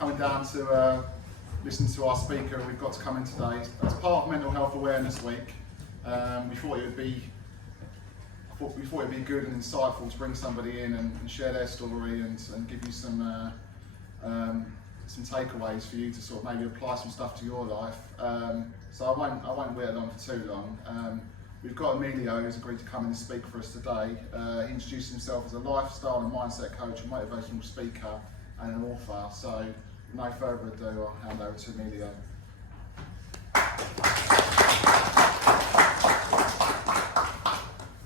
coming down to listen to our speaker we've got to come in today. As part of Mental Health Awareness Week, we thought it would be good and insightful to bring somebody in and share their story and give you some takeaways for you to sort of maybe apply some stuff to your life. So I won't wait along for too long. We've got Emmillio who's agreed to come in and speak for us today. He introduced himself as a lifestyle and mindset coach, a motivational speaker and an author. So with no further ado, I'll hand over to Emmillio.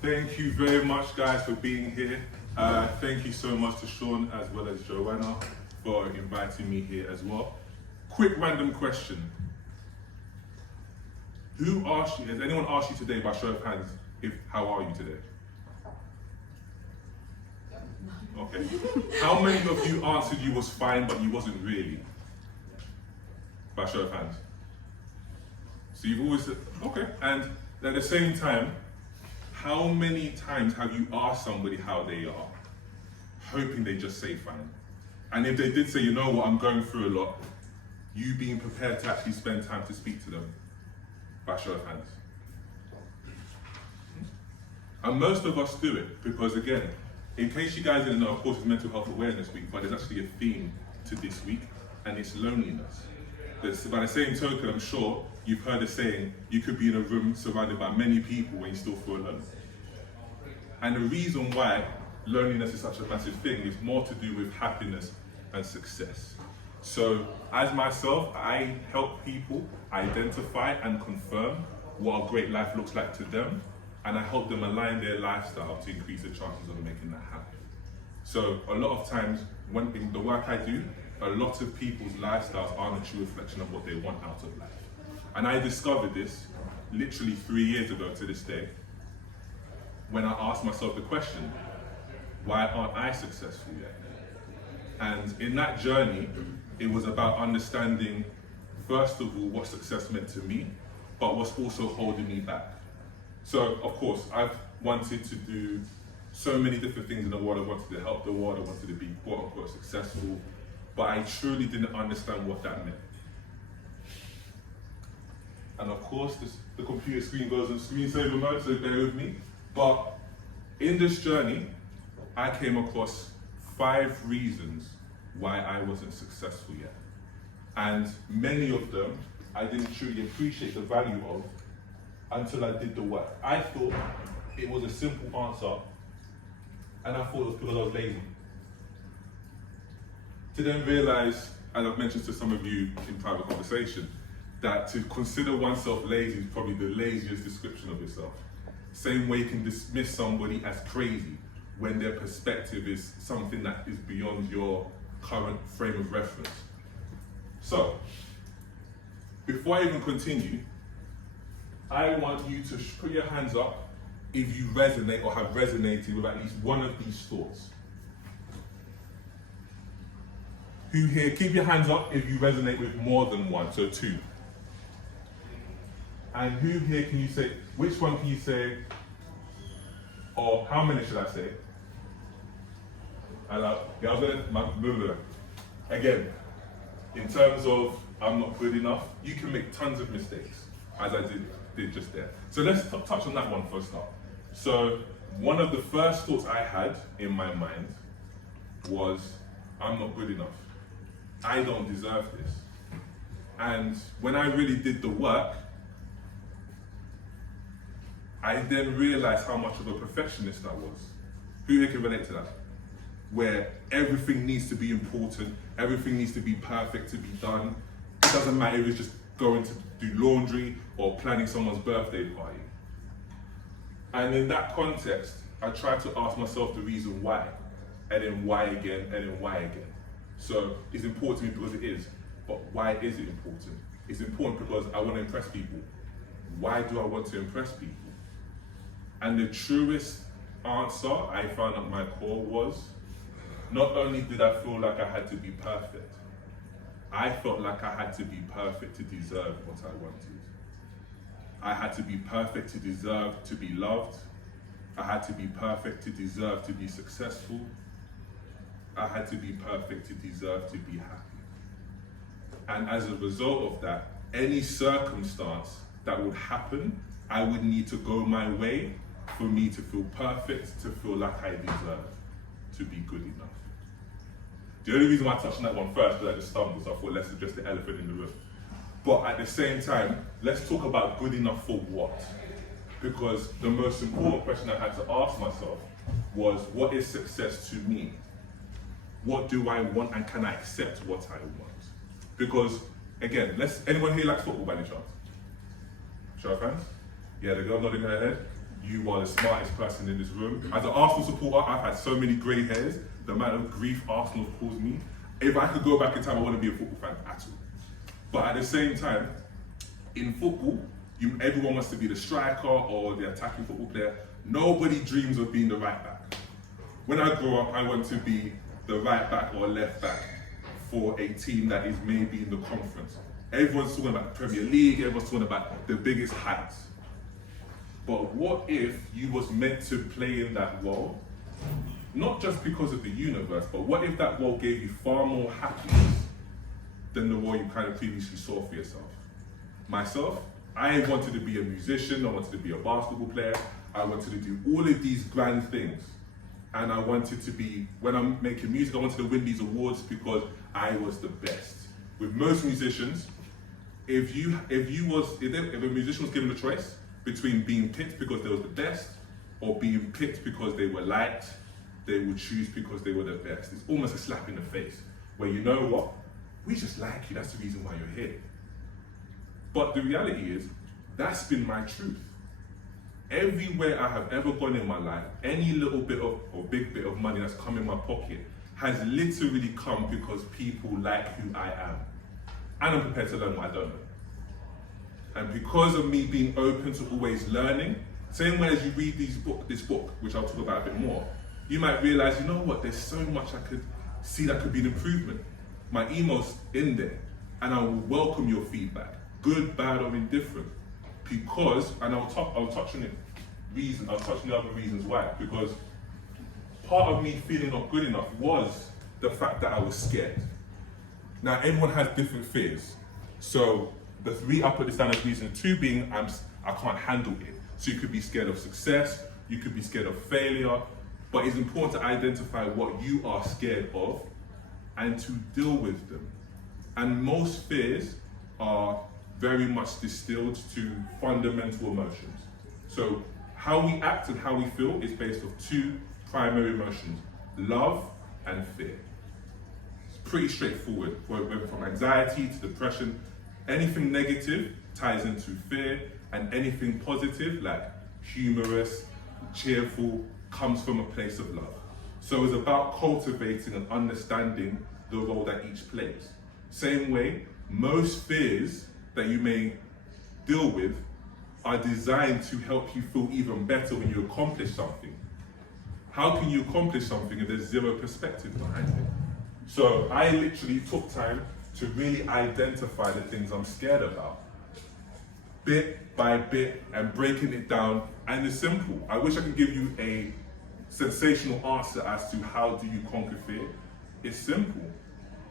Thank you very much, guys, for being here. Thank you so much to Sean as well as Joanna for inviting me here as well. Quick random question. Has anyone asked you today by show of hands, how are you today? Okay. How many of you answered you was fine, but you wasn't really? By show of hands. So you've always said, okay. And at the same time, how many times have you asked somebody how they are, hoping they just say fine? And if they did say, you know what, I'm going through a lot, you being prepared to actually spend time to speak to them? By show of hands. And most of us do it because, again, in case you guys didn't know, of course it's Mental Health Awareness Week, but there's actually a theme to this week, and it's loneliness. By the same token, I'm sure you've heard the saying, you could be in a room surrounded by many people when you still feel alone. And the reason why loneliness is such a massive thing is more to do with happiness and success. So as myself, I help people identify and confirm what a great life looks like to them, and I help them align their lifestyle to increase the chances of making that happen. So a lot of times, when in the work I do, a lot of people's lifestyles aren't a true reflection of what they want out of life. And I discovered this literally 3 years ago to this day, when I asked myself the question, why aren't I successful yet? And in that journey, it was about understanding, first of all, what success meant to me, but what's also holding me back. So, of course, I've wanted to do so many different things in the world. I wanted to help the world, I wanted to be quote-unquote successful, but I truly didn't understand what that meant. And of course, the computer screen goes in screensaver mode, so bear with me. But in this journey, I came across 5 reasons why I wasn't successful yet. And many of them I didn't truly appreciate the value of until I did the work. I thought it was a simple answer, and I thought it was because I was lazy. To then realize, as I've mentioned to some of you in private conversation, that to consider oneself lazy is probably the laziest description of yourself. Same way you can dismiss somebody as crazy when their perspective is something that is beyond your current frame of reference. So, before I even continue, I want you to put your hands up if you resonate or have resonated with at least one of these thoughts. Who here, keep your hands up if you resonate with more than one, so 2. And who here can you say, which one can you say, or how many should I say? Again, in terms of I'm not good enough, you can make tons of mistakes, as I did just there. So let's touch on that one for a start. So one of the first thoughts I had in my mind was, I'm not good enough. I don't deserve this. And when I really did the work, I then realized how much of a perfectionist I was. Who here can relate to that? Where everything needs to be important, everything needs to be perfect to be done. It doesn't matter if it's just going to do laundry or planning someone's birthday party. And in that context, I tried to ask myself the reason why, and then why again, and then why again. So it's important to me because it is, but why is it important? It's important because I want to impress people. Why do I want to impress people? And the truest answer I found at my core was, not only did I feel like I had to be perfect, I felt like I had to be perfect to deserve what I wanted. I had to be perfect to deserve to be loved. I had to be perfect to deserve to be successful. I had to be perfect to deserve to be happy. And as a result of that, any circumstance that would happen, I would need to go my way for me to feel perfect, to feel like I deserve to be good enough. The only reason why I touched on that one first was I just stumbled, so I thought let's address the elephant in the room. But at the same time, let's talk about good enough for what? Because the most important question I had to ask myself was, what is success to me? What do I want, and can I accept what I want? Because, again, anyone here likes football by any chance? Show of hands? Yeah, the girl nodding her head. You are the smartest person in this room. As an Arsenal supporter, I've had so many grey hairs. The amount of grief Arsenal have caused me. If I could go back in time, I wouldn't be a football fan at all. But at the same time, in football, everyone wants to be the striker or the attacking football player. Nobody dreams of being the right back. When I grow up, I want to be the right back or left back for a team that is maybe in the conference. Everyone's talking about the Premier League, everyone's talking about the biggest heights. But what if you was meant to play in that role, not just because of the universe, but what if that role gave you far more happiness than the role you kind of previously saw for yourself? Myself, I wanted to be a musician, I wanted to be a basketball player, I wanted to do all of these grand things. And I wanted to be, when I'm making music, I wanted to win these awards because I was the best. With most musicians, if a musician was given a choice between being picked because they was the best or being picked because they were liked, they would choose because they were the best. It's almost a slap in the face, where you know what? We just like you, that's the reason why you're here. But the reality is, that's been my truth. Everywhere I have ever gone in my life, any little bit of, or big bit of money that's come in my pocket has literally come because people like who I am. And I'm prepared to learn what I don't know. And because of me being open to always learning, same way as you read this book, which I'll talk about a bit more, you might realize, you know what, there's so much I could see that could be an improvement. My email's in there, and I will welcome your feedback, good, bad, or indifferent. Because, and I'll touch on the other reasons why, because part of me feeling not good enough was the fact that I was scared. Now, everyone has different fears. So the 3 I put this down as reason, 2 being I can't handle it. So you could be scared of success, you could be scared of failure, but it's important to identify what you are scared of and to deal with them. And most fears are very much distilled to fundamental emotions. So how we act and how we feel is based off 2 primary emotions, love and fear. It's pretty straightforward, whether from anxiety to depression. Anything negative ties into fear, and anything positive, like humorous, cheerful, comes from a place of love. So it's about cultivating and understanding the role that each plays. Same way, most fears that you may deal with are designed to help you feel even better when you accomplish something. How can you accomplish something if there's 0 perspective behind it? So I literally took time to really identify the things I'm scared about, bit by bit, and breaking it down. And it's simple. I wish I could give you a sensational answer as to how do you conquer fear. It's simple.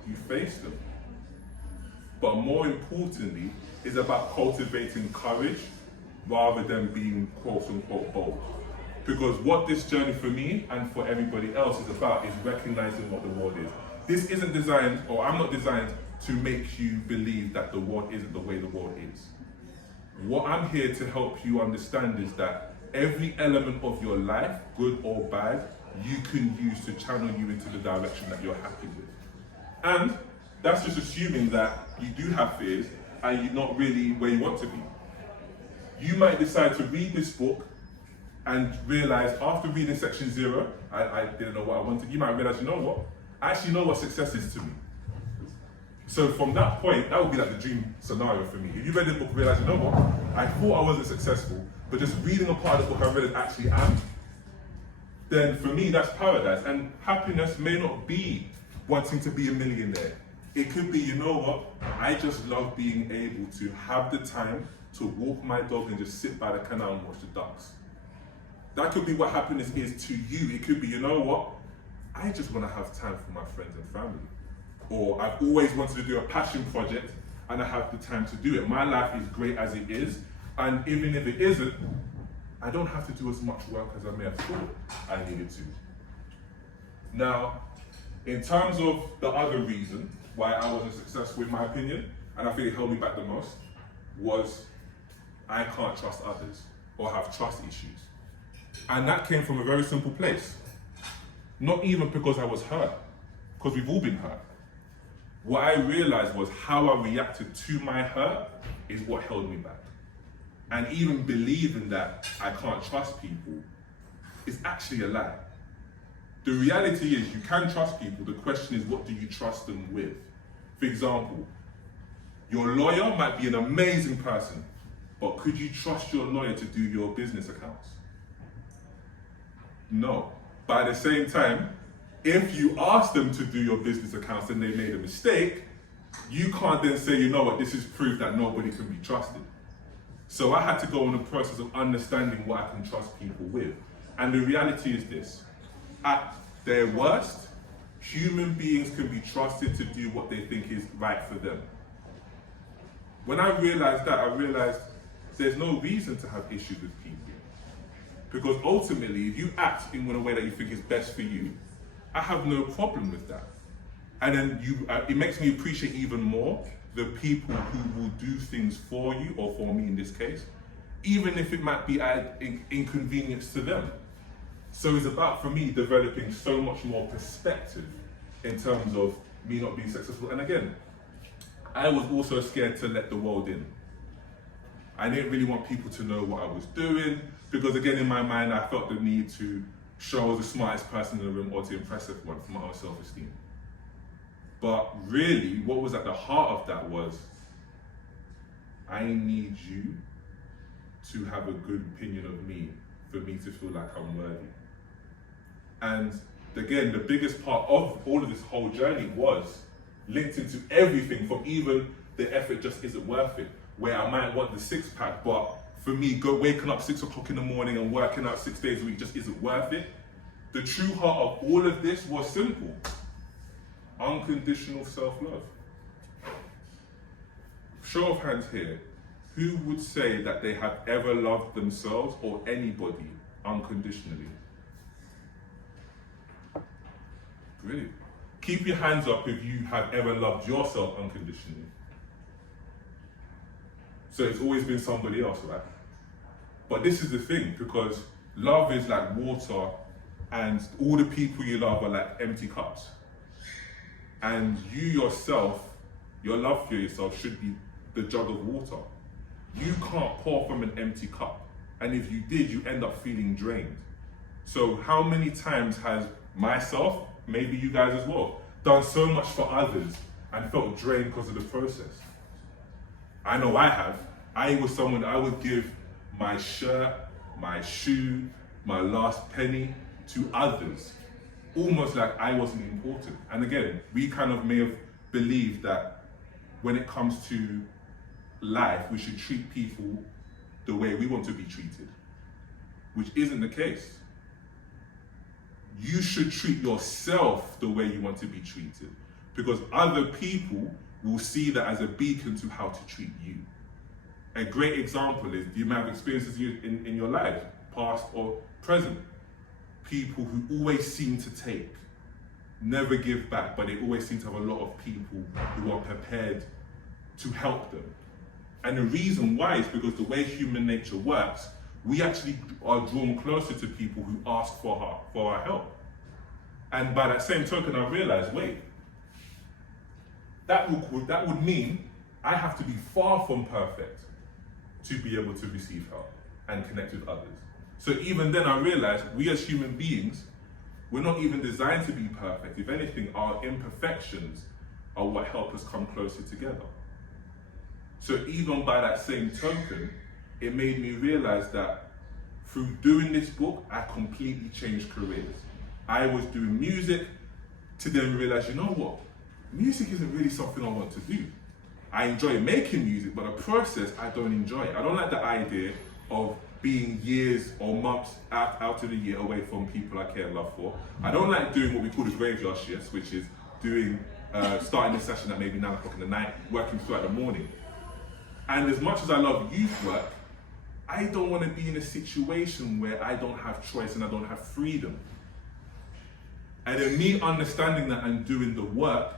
You face them. But more importantly, it's about cultivating courage rather than being quote unquote bold. Because what this journey for me and for everybody else is about is recognizing what the world is. This isn't designed, or I'm not designed to make you believe that the world isn't the way the world is. What I'm here to help you understand is that every element of your life, good or bad, you can use to channel you into the direction that you're happy with. And that's just assuming that you do have fears and you're not really where you want to be. You might decide to read this book and realize after reading section 0, I didn't know what I wanted. You might realize, you know what? I actually know what success is to me. So from that point, that would be like the dream scenario for me. If you read the book and realize, you know what? I thought I wasn't successful, but just reading a part of the book I realized actually am. Then for me, that's paradise. And happiness may not be wanting to be a millionaire. It could be, you know what? I just love being able to have the time to walk my dog and just sit by the canal and watch the ducks. That could be what happiness is to you. It could be, you know what? I just want to have time for my friends and family. or I've always wanted to do a passion project and I have the time to do it. My life is great as it is, and even if it isn't, I don't have to do as much work as I may have thought I needed to. Now, in terms of the other reason why I wasn't successful, in my opinion, and I think it held me back the most, was I can't trust others or have trust issues. And that came from a very simple place. Not even because I was hurt, because we've all been hurt. What I realized was how I reacted to my hurt is what held me back. And even believing that I can't trust people is actually a lie. The reality is you can trust people, the question is what do you trust them with? For example, your lawyer might be an amazing person, but could you trust your lawyer to do your business accounts? No. But at the same time, if you ask them to do your business accounts and they made a mistake, you can't then say, you know what, this is proof that nobody can be trusted. So I had to go on a process of understanding what I can trust people with. And the reality is this: at their worst, human beings can be trusted to do what they think is right for them. When I realized that, I realized there's no reason to have issues with people. Because ultimately, if you act in a way that you think is best for you, I have no problem with that. And then it makes me appreciate even more the people who will do things for you, or for me in this case, even if it might be at inconvenience to them. So it's about, for me, developing so much more perspective in terms of me not being successful. And again, I was also scared to let the world in. I didn't really want people to know what I was doing, because again, in my mind, I felt the need to show I was the smartest person in the room or to impress everyone for my own self-esteem. But really, what was at the heart of that was, I need you to have a good opinion of me for me to feel like I'm worthy. And again, the biggest part of all of this whole journey was linked into everything from even the effort just isn't worth it, where I might want the six pack, but for me, waking up 6 o'clock in the morning and working out 6 days a week just isn't worth it. The true heart of all of this was simple: unconditional self-love. Show of hands here, who would say that they have ever loved themselves or anybody unconditionally? Brilliant. Keep your hands up if you have ever loved yourself unconditionally. So it's always been somebody else, right? But this is the thing, because love is like water, and all the people you love are like empty cups. And you yourself, your love for yourself should be the jug of water. You can't pour from an empty cup. And if you did, you end up feeling drained. So how many times has myself, maybe you guys as well, done so much for others and felt drained because of the process? I know I have. I was someone, I would give my shirt, my shoe, my last penny to others, almost like I wasn't important. And again, we kind of may have believed that when it comes to life, we should treat people the way we want to be treated, which isn't the case. You should treat yourself the way you want to be treated, because other people will see that as a beacon to how to treat you. A great example is the amount of experiences in your life, past or present. People who always seem to take, never give back, but they always seem to have a lot of people who are prepared to help them. And the reason why is because the way human nature works, we actually are drawn closer to people who ask for our help. And by that same token, I realized, wait, that would mean I have to be far from perfect to be able to receive help and connect with others. So even then I realized we as human beings, we're not even designed to be perfect. If anything, our imperfections are what help us come closer together. So even by that same token, it made me realize that through doing this book, I completely changed careers. I was doing music to then realize, you know what? Music isn't really something I want to do. I enjoy making music, but the process, I don't enjoy it. I don't like the idea of being years or months out of the year away from people I care and love for. I don't like doing what we call the graveyard shifts, which is doing, starting a session at maybe 9 o'clock in the night, working throughout the morning. And as much as I love youth work, I don't want to be in a situation where I don't have choice and I don't have freedom. And then me understanding that and doing the work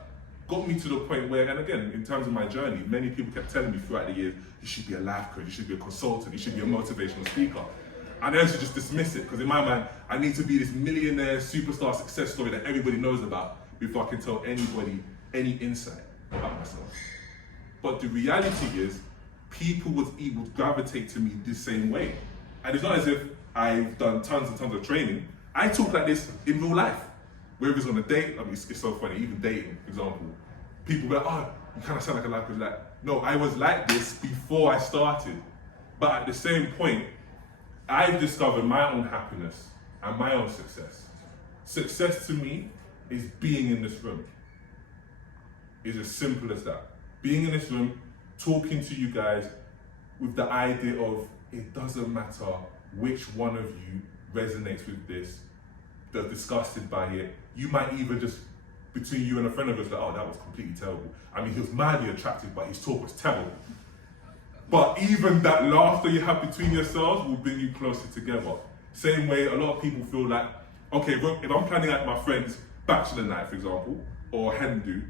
got me to the point where, and again, in terms of my journey, many people kept telling me throughout the years, you should be a life coach, you should be a consultant, you should be a motivational speaker. And I used to just dismiss it, because in my mind, I need to be this millionaire superstar success story that everybody knows about before I can tell anybody any insight about myself. But the reality is, people would gravitate to me the same way. And it's not as if I've done tons and tons of training. I talk like this in real life. Whether it's on a date, I mean, it's so funny, even dating, for example. People go, oh, you kind of sound like a life coach. Like, no, I was like this before I started. But at the same point, I've discovered my own happiness and my own success. Success to me is being in this room. It's as simple as that. Being in this room, talking to you guys with the idea of it doesn't matter which one of you resonates with this, that's disgusted by it. You might even just, between you and a friend of yours, like, oh, that was completely terrible. I mean, he was madly attractive, but his talk was terrible. But even that laughter you have between yourselves will bring you closer together. Same way, a lot of people feel like, okay, if I'm planning like my friend's bachelor night, for example, or hen do,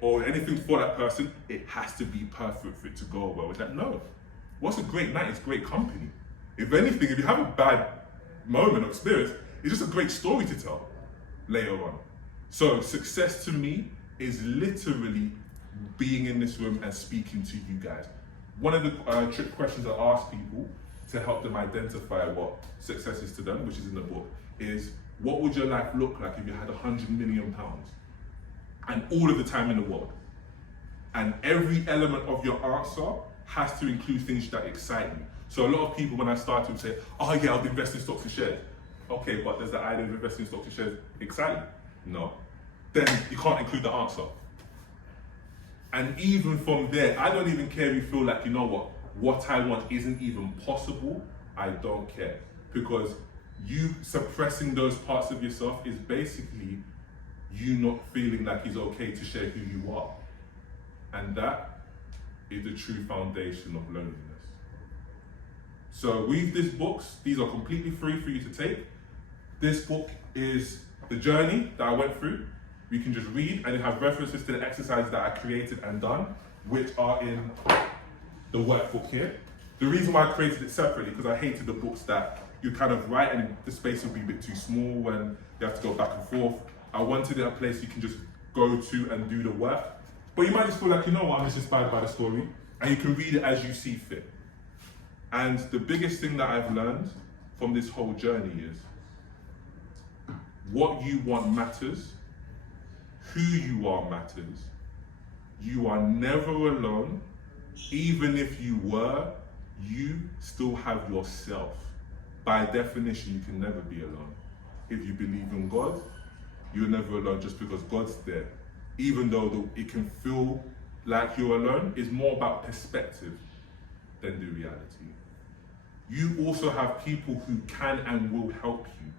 or anything for that person, it has to be perfect for it to go well. It's like, no. What's a great night? It's great company. If anything, if you have a bad moment or experience, it's just a great story to tell later on. So success to me is literally being in this room and speaking to you guys. One of the trick questions I ask people to help them identify what success is to them, which is in the book, is what would your life look like if you had £100 million and all of the time in the world? And every element of your answer has to include things that excite you. So a lot of people, when I start to say, oh yeah, I'll invest in stocks and shares. Okay, but does the idea of investing in stocks and shares excite you? No. Then you can't include the answer. And even from there, I don't even care if you feel like, you know what I want isn't even possible. I don't care. Because you suppressing those parts of yourself is basically you not feeling like it's okay to share who you are. And that is the true foundation of loneliness. So with these books, these are completely free for you to take. This book is the journey that I went through. You can just read, and it has references to the exercises that I created and done, which are in the workbook here. The reason why I created it separately, because I hated the books that you kind of write and the space would be a bit too small and you have to go back and forth. I wanted it a place you can just go to and do the work. But you might just feel like, you know what, I'm just inspired by the story, and you can read it as you see fit. And the biggest thing that I've learned from this whole journey is what you want matters, who you are matters. You are never alone. Even if you were, you still have yourself. By definition, you can never be alone. If you believe in God, you're never alone just because God's there. Even though it can feel like you're alone, it's more about perspective than the reality. You also have people who can and will help you.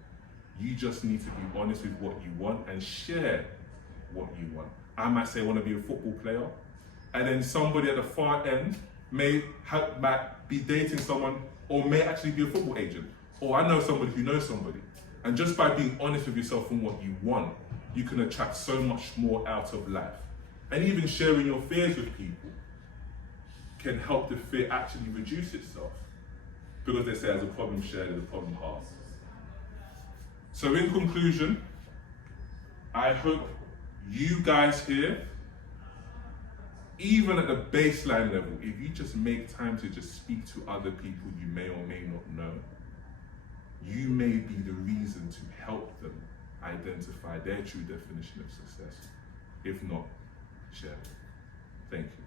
You just need to be honest with what you want and share what you want. I might say I want to be a football player, and then somebody at the far end might be dating someone, or may actually be a football agent, or I know somebody who knows somebody. And just by being honest with yourself and what you want, you can attract so much more out of life. And even sharing your fears with people can help the fear actually reduce itself. Because they say, as a problem shared, is a problem halved. So in conclusion, I hope you guys here, even at the baseline level, if you just make time to just speak to other people you may or may not know, you may be the reason to help them identify their true definition of success. If not, share it. Thank you.